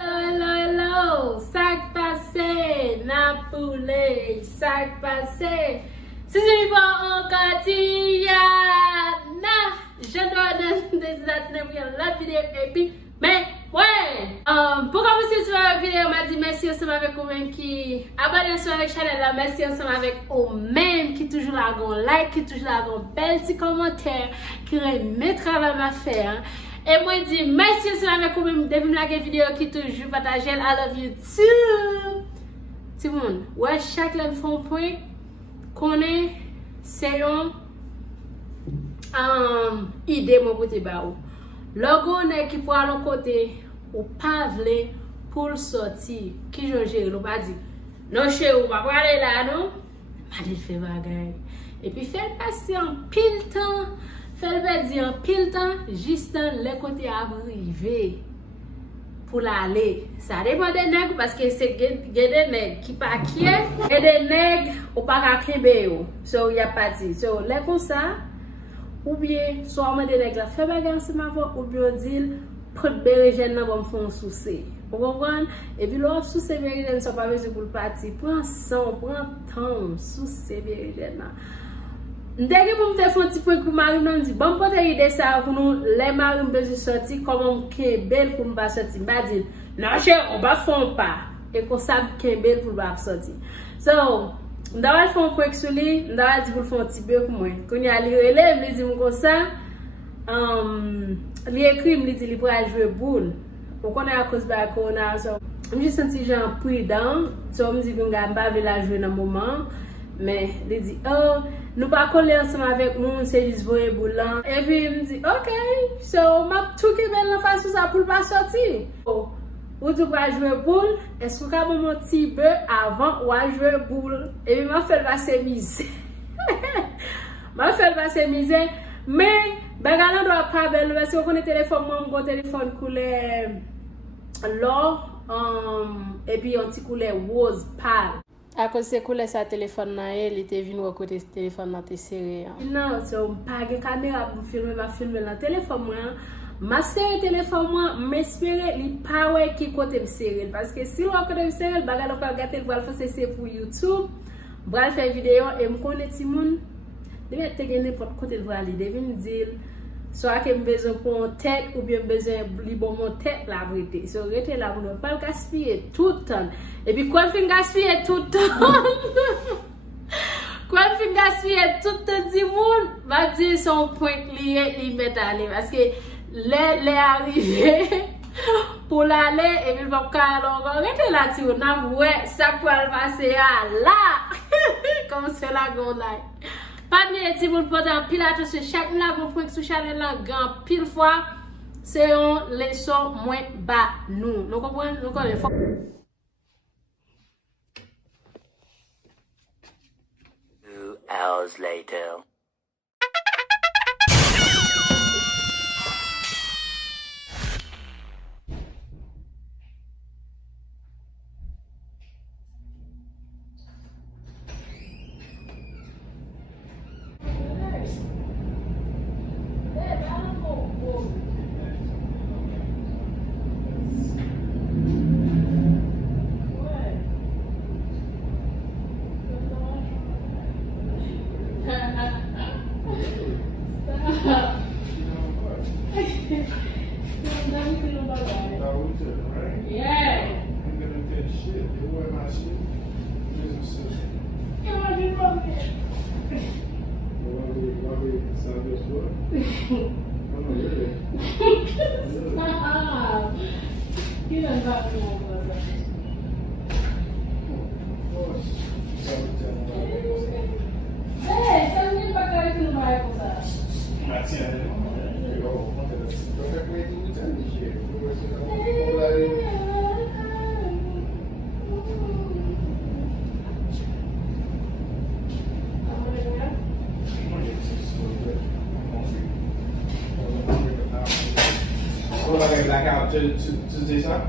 Hello, sac passé, Napoulé, sac passé. Si je vois encore dire, je dois des la vidéo et puis, mais ouais, pour commencer sur la vidéo, on m'a dit merci ensemble avec vous-même qui abonnez sur la chaîne là, merci ensemble avec vous-même qui toujours là, like, qui toujours là, bel petit commentaire, qui remet travail à faire. Et moi, je dis merci ensemble avec vous-même depuis la vidéo qui toujours partage. I love you too. Tout le monde, ouais, chaque fois qu'on point, qu'on est, c'est une idée mon côté baou. Logo ne qui pour aller côté ou pas vle pour sortir qui je gère pas dit non chez ou pas aller là non pas dit fait bagay et puis faire passer en pile temps faire perdre en pile temps juste les côtés arriver pour l'aller ça dépend des nègres parce que c'est des nègres qui pas qui et des nègres ou pas kembe yo so y a pas dit so les comme ça ou bien soit on des nègres fait bagarre ensemble ou bien dit prendre bérigène nan bon fond souci vous comprenez et puis l'autre souci bérigène ça pas besoin pour partir prend sang prend temps souci bérigène là ndege pour me faire un petit peu pour mari non dit bon porte idée ça pour nous les mari besoin sortir comment belle pour me pas sortir m'a dit non cher on va fond pas et qu'on ça belle pour pas sortir so ndawal font point sur lui ndawal dit pour faire un petit peu pour moi quand il a relève me dit comme ça li écrit me dit il pour jouer boule pour qu'on à cause de la corona so je senti genre prudent so me dit qu'on va pas la jouer dans moment mais il dit oh nous pas coller ensemble avec nous c'est juste jouer boule là et puis il me dit OK so m'a tout qui belle en face ça pour pas sortir ou tu vas jouer boule, est-ce que tu as mon petit peu avant ou à jouer boule? Et puis, je vais passer misère. Je vais passer misère. Mais, je ne dois pas belle parce que on a téléphone, mon téléphone couleur l'or, et puis un petit couleur rose pâle. À cause de couleur sa téléphone, il était venu à côté de téléphone dans tes séries. Non, c'est pas de caméra pour filmer, ma filmer dans téléphone. Ma série téléphone moi m'espérer li pas ouais qui côté me série parce que si l'on côté me série bagarre on regarder pour faire c'est pour YouTube pour faire vidéo et me connaître ti moun il va te gagner n'importe côté de voir il devait me dire soit que me besoin pour une tête ou bien besoin li bon mon tête la vérité so rester là pour ne pas gaspiller tout le temps et puis quand fin gaspiller tout le temps quand fin gaspiller tout le temps di moun va dire son point lié li mettre aller parce que les arrivés pour l'aller et puis pas alors arrêtez là tu on ouais ça peut passer là comme c'est la gonne là pas de si vous pendant pilates sur chaque là vous point sur channel là grand pile fois c'est un leçon moins bas nous comprenez nous connaissons 2 hours later. Back out to this up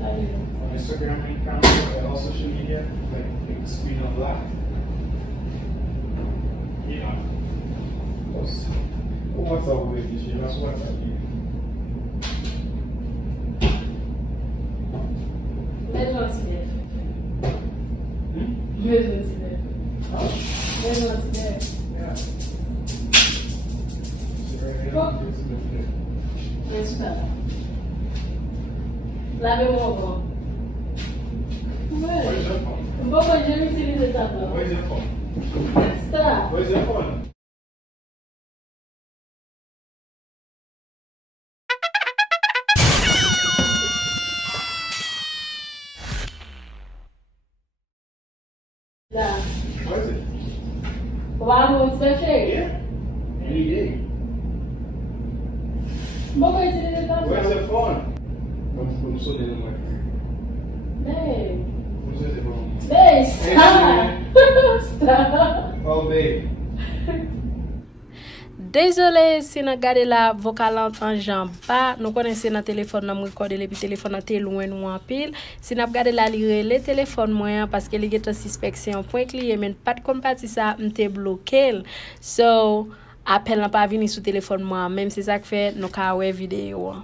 on Instagram account and all social media, like the screen on black. Yeah. What's up with this? That's what's up here. Mesmo assim, mesmo assim, mesmo assim. Yeah. Sit right here. Oh. Get some good shit. Isso tá. Lave o mão. Where's your phone? Um pouco de gente se visitar. Where's your phone? Está. Where's your phone? Lá. Where is it? Vamos fechar. Yeah. Any day. Um pouco de gente visitar. Where's your phone? I'm so dead in my Bem. Where's your phone? Bem, está. Está. Oh, babe. Désolé si nan gade la vokal en jan ba, nou konen se nan téléphone nan rekorde le pi téléphone nan te loin nou an pile. Si nan gade la li rele téléphone moyen parce que li geta suspicion point kliye men pat kon pati sa mte bloqué. So appel nan pa vini sou téléphone moi, même c'est ça que fait nou ka wè vidéo.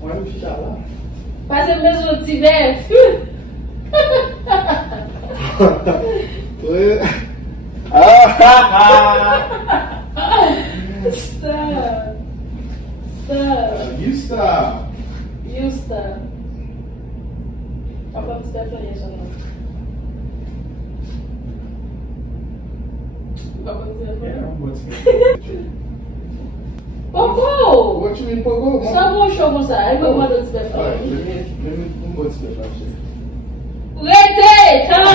Why don't you shout out? Parce que besoin de tiver. Stop. Stop. You stop. You stop. Papa te telefone ça non. Papa te Yeah, telefone. what's Poco! What you mean, Pogo? Só vou show com ça. Eu vou mandar te Alright, telefone. let me go to the bathroom. Wait, come.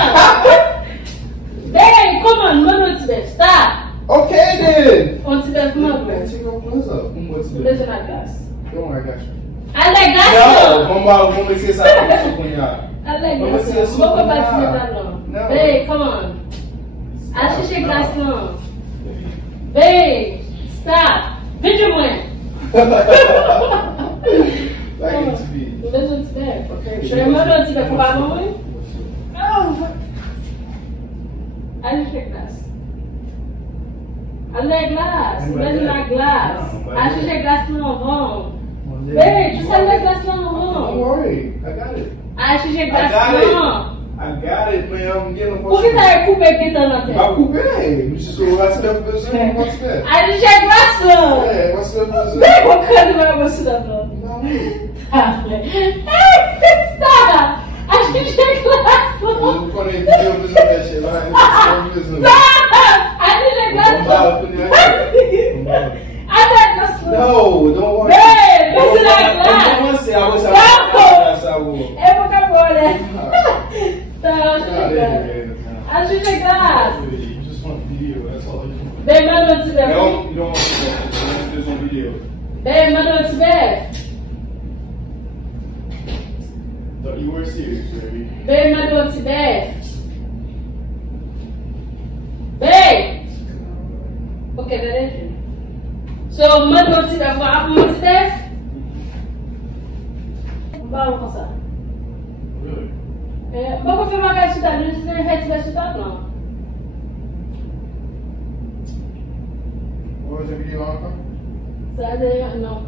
Hey, come on, manda te telefone. Stop. Okay then. On te telefone Man, manda. take your clothes up. Go to the Deixa na casa. Don't worry, I got you. Allez, No, gasto. vamos ver se essa coisa com já. Allez, Vamos gasto. ver se Vou isso compartilhar não. Não. Hey, come on. Acho que gasto não. Hey, stop. Veja mãe. Like it to be. Deixa eu te ver. Je vais me dire que pour maman. Allez, je glace. Allez, glace. Allez, la glace. Allez, je glace non bon. Hey, tu sais la glace non Don't bon. worry, I got it. Allez, je I glace got it. non. I got it, man. I'm getting Por que tá coupé que tá na Vai tela? comer. Não se sou lá, se deve fazer, pode ser. Allez, je glace non. É, você vai fazer. Vem com cara vai gostar não. Não, Stop! Allez, je glace non. eu não conectei o mesmo mexe lá. Allez, je glace non. Allez, glace non. No, don't worry. Hey, this is like Eu glass. não sei, eu vou No. saber. É boca fora. Tá, acho que é glace. You just want video, that's all you want. Bem, manda o tiver. You don't want to there's no video. Bem, manda o tiver. Thought you were serious, baby. Bem, manda o tiver. Bem. Ok, beleza. So, manda o tiver. Vamos o tiver. Vamos passar. Really? Vamos filmar a gratidão. Não precisa de gratidão, não. What was the video on? Sabe, não.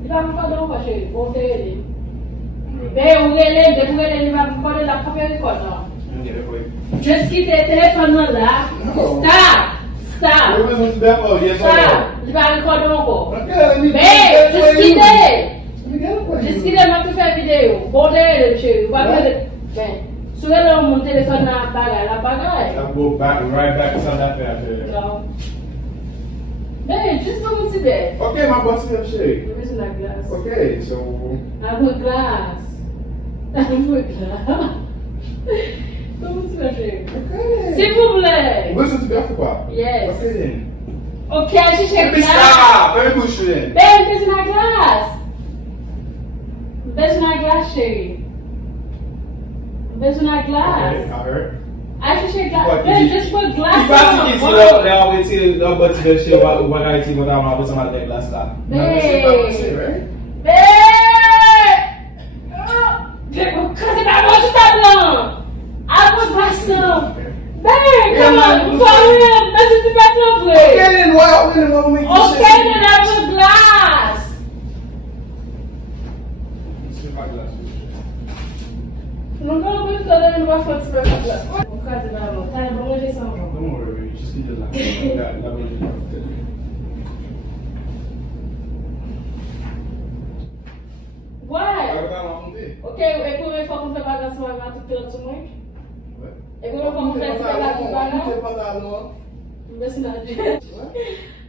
Ele vai me fazer um cachê. Voltei ele. Bem, depois ele vai me fazer lá para ver coisa. Just quitte o telefone lá. Stop! Stop! What was the back? Oh, yes, Stop! Ele vai me fazer um pouco. Okay, let me Bem, just quitte! Let me get it for you. Just quitte ma tu fais vidéo. Voltei ele, cheio. Vai ver. Bem, se ele não mon telefone na bagaille. I'll go back, right back to South Africa. Não. Bem, just vamos se ver. Okay, my boss is shake. Vamos na glace. Okay, so Água glace. Água glace. Vamos se ver, cheio. okay. S'il vous plaît. Listen to me after what? Yes. Okay then. Ok, a gente é Let me glace. stop. Very bush then. Bem, beijo na glace. Beijo na glace, cheio. Beijo na Okay, glace. I heard. A gente é What, glace. is Bem, it- just put glace If I on. see lá, vai ter não pode ser cheio, vai cair tipo da uma pessoa mais de glass lá. Bem. Não, você vai ser, right? Bem! Kasi pa mo si tablan. Apos basta. Ben, come on. For real. Kasi ti tablan vre. Okay, then why make you Okay, then apos glass. Não vou brincar, não vai fazer para glass. O cara da mão, cara, vamos ver só. Don't worry, just need to Why? Ok, e come fa con te paga su ma tu te lo muito? E come fa con te paga tu paga? Invece da gente.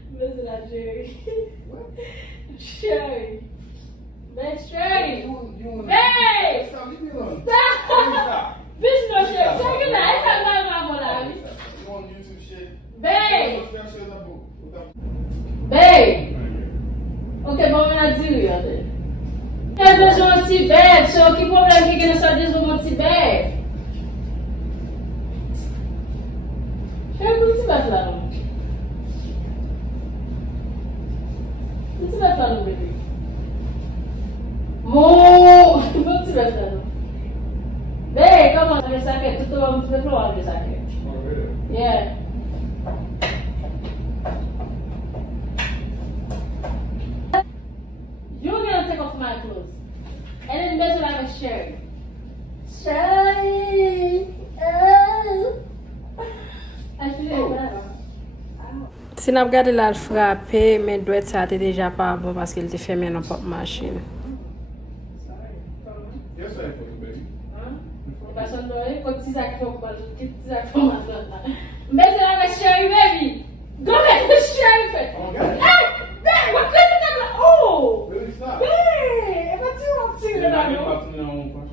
Invece da gente. Sherry. Bem, Sherry. Hey! Stop, leave me alone. Stop! Bitch, no shit. Check it out. Essa não é uma moral. You on YouTube shit? Bem! Bem! Ok, vamos na direita. É besoin de Tibet, só que problema que não só diz o mundo Tibet. Chega pro Tibet lá, não. O Tibet lá no bebê. Não Tibet lá não. Bem, calma, a mensagem é tudo vamos ver pro lado, mensagem. Yeah. You're gonna take off my clothes. And then measure like a shirt. Shirt. Si nous regardons la frapper, mais doit ça était déjà pas bon parce qu'il était fermé dans la machine. Yes, I put it, baby. Personne ne peut dire que faut pas measure like a shirt, baby. Go ahead, the shirt. Okay. Hey, hey, what kind of oh? Really stop. Hey, but you want to see that?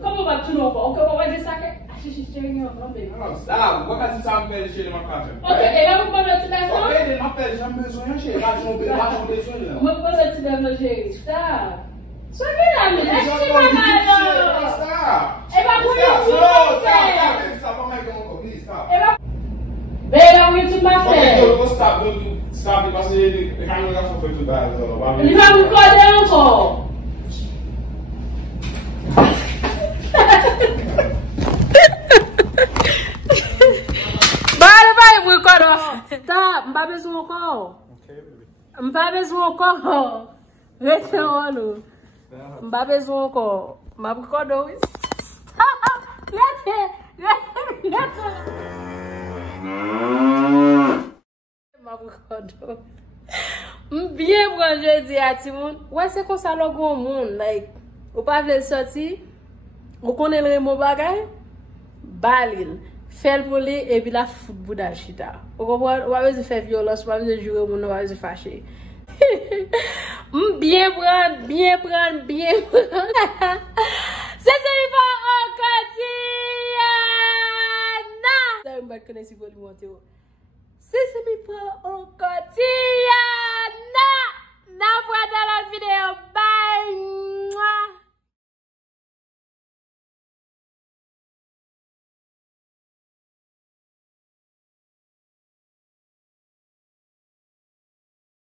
Come over to know. Okay, but what is that? She's sharing your baby. Stop. What can you tell me to my coffee? Okay, et là, vous prenez le téléphone? Ok, then m'appelle, j'ai besoin de chérie. J'ai besoin de Vous prenez le téléphone, chérie. Stop. Soyez là, mais laissez moi là. Stop. Et va pour YouTube, Stop. Stop. I'm not going to please stop. Et va. Ben, là, YouTube m'a fait. Don't stop. Don't stop parce que les caméras sont faites tout bas. Il va vous coller encore. Stop, m'pas besoin encore. M'pas besoin encore. Retiens-le. M'pas besoin encore. M'pas besoin Stop. Bien bon jeudi à tout le monde. Ouais, c'est comme ça le grand monde. Like, ou pas veut sortir. Ou connaît le mot bagay. Balil. Faire pour lui et puis la football d'achita. Vous comprenez? On va faire violence, on va jouer au monde, on va se fâcher. Bien prendre, bien prendre, bien prendre. C'est ça, il va encore dire. Ça, on va connaître si vous voulez monter. C'est ça, il va encore dire. Na, voilà dans la vidéo.